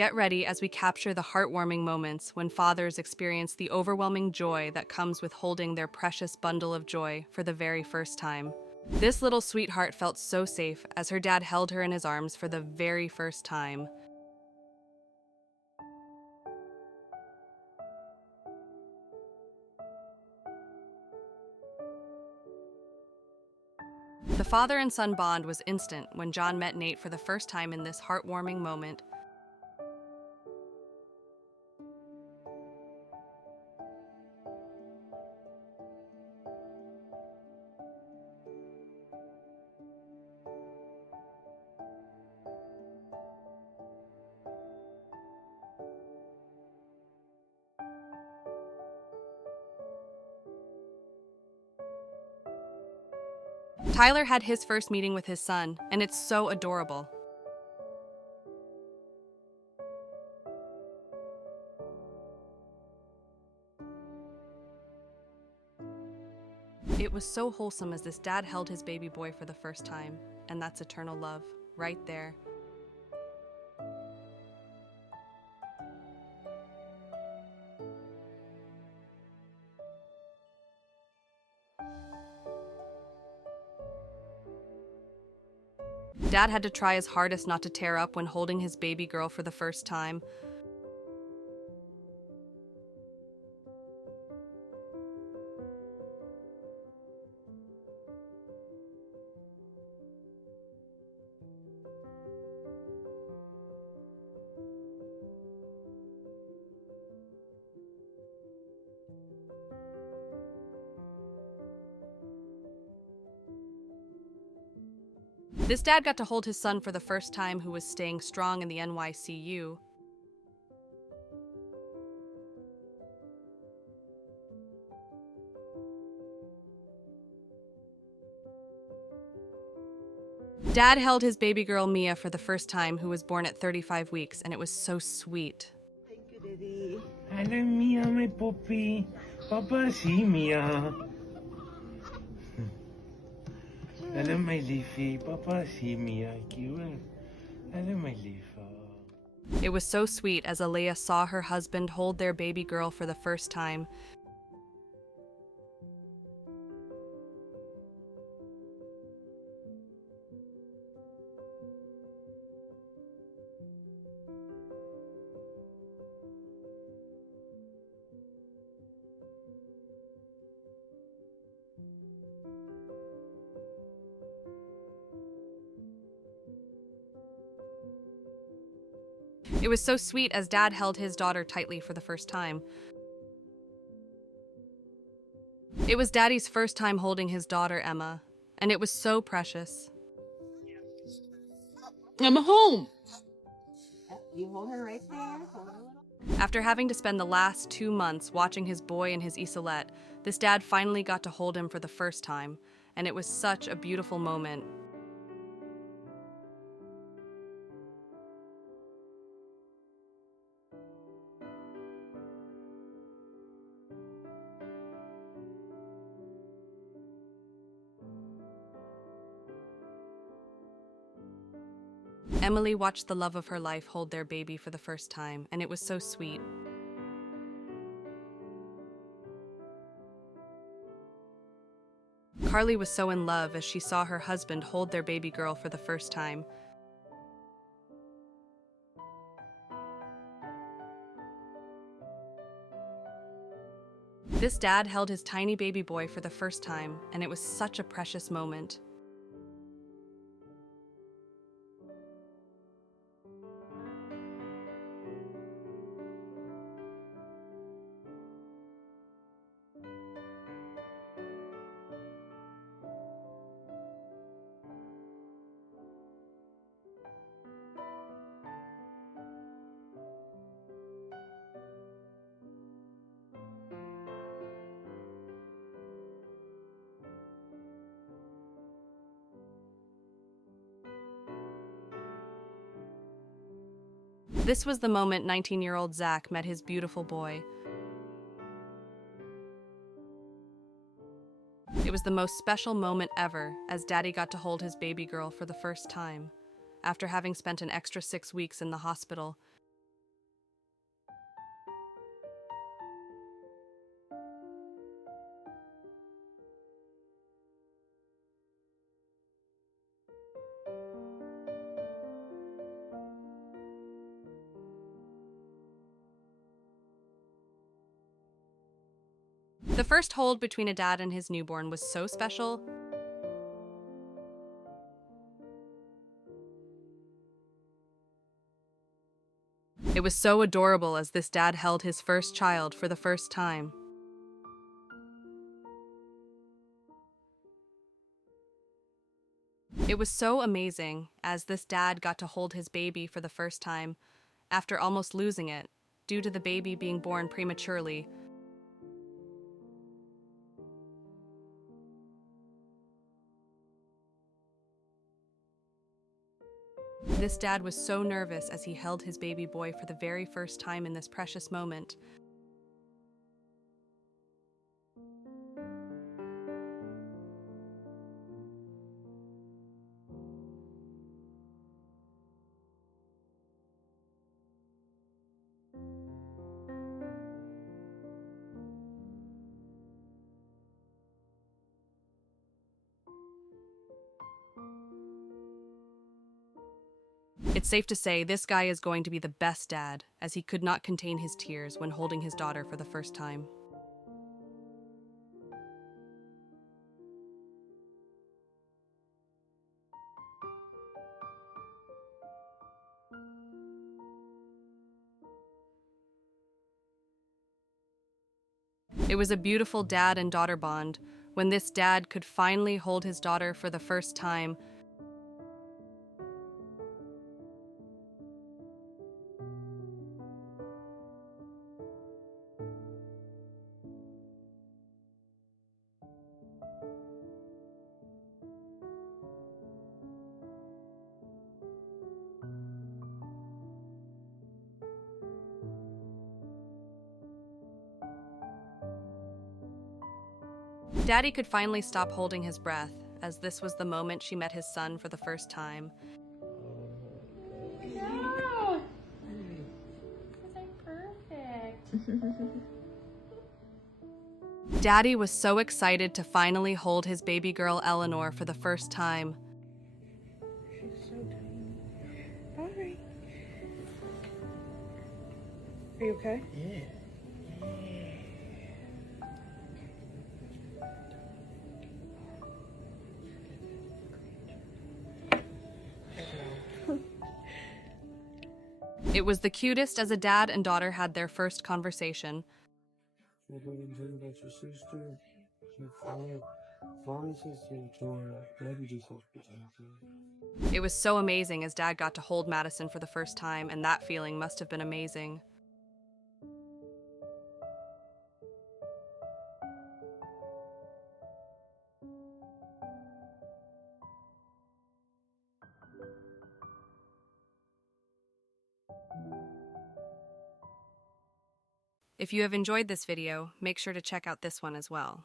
Get ready as we capture the heartwarming moments when fathers experience the overwhelming joy that comes with holding their precious bundle of joy for the very first time. This little sweetheart felt so safe as her dad held her in his arms for the very first time. The father and son bond was instant when John met Nate for the first time in this heartwarming moment. Tyler had his first meeting with his son, and it's so adorable. It was so wholesome as this dad held his baby boy for the first time, and that's eternal love, right there. Dad had to try his hardest not to tear up when holding his baby girl for the first time. This dad got to hold his son for the first time who was staying strong in the NICU. Dad held his baby girl Mia for the first time who was born at 35 weeks, and it was so sweet. Thank you, Daddy. Hello, Mia, my puppy. Papa, see Mia. Hello, my leafy. Papa, see Mia. Cute. Hello, my leaf. It was so sweet as Alea saw her husband hold their baby girl for the first time. It was so sweet as Dad held his daughter tightly for the first time. It was Daddy's first time holding his daughter, Emma, and it was so precious. I'm home. You hold her right there. Hold her a little. After having to spend the last 2 months watching his boy and his Isolette, this dad finally got to hold him for the first time, and it was such a beautiful moment. Emily watched the love of her life hold their baby for the first time, and it was so sweet. Carly was so in love as she saw her husband hold their baby girl for the first time. This dad held his tiny baby boy for the first time, and it was such a precious moment. This was the moment 19-year-old Zach met his beautiful boy. It was the most special moment ever as Daddy got to hold his baby girl for the first time, after having spent an extra 6 weeks in the hospital. The first hold between a dad and his newborn was so special. It was so adorable as this dad held his first child for the first time. It was so amazing as this dad got to hold his baby for the first time after almost losing it due to the baby being born prematurely. This dad was so nervous as he held his baby boy for the very first time in this precious moment. It's safe to say this guy is going to be the best dad, as he could not contain his tears when holding his daughter for the first time. It was a beautiful dad and daughter bond when this dad could finally hold his daughter for the first time. Daddy could finally stop holding his breath, as this was the moment she met his son for the first time. No! That's like perfect. Daddy was so excited to finally hold his baby girl Eleanor for the first time. She's so tiny. Bye. Are you okay? Yeah. It was the cutest as a dad and daughter had their first conversation. What are you doing about your sister? Your father says to maybe just hospital. It was so amazing as Dad got to hold Madison for the first time, and that feeling must have been amazing. If you have enjoyed this video, make sure to check out this one as well.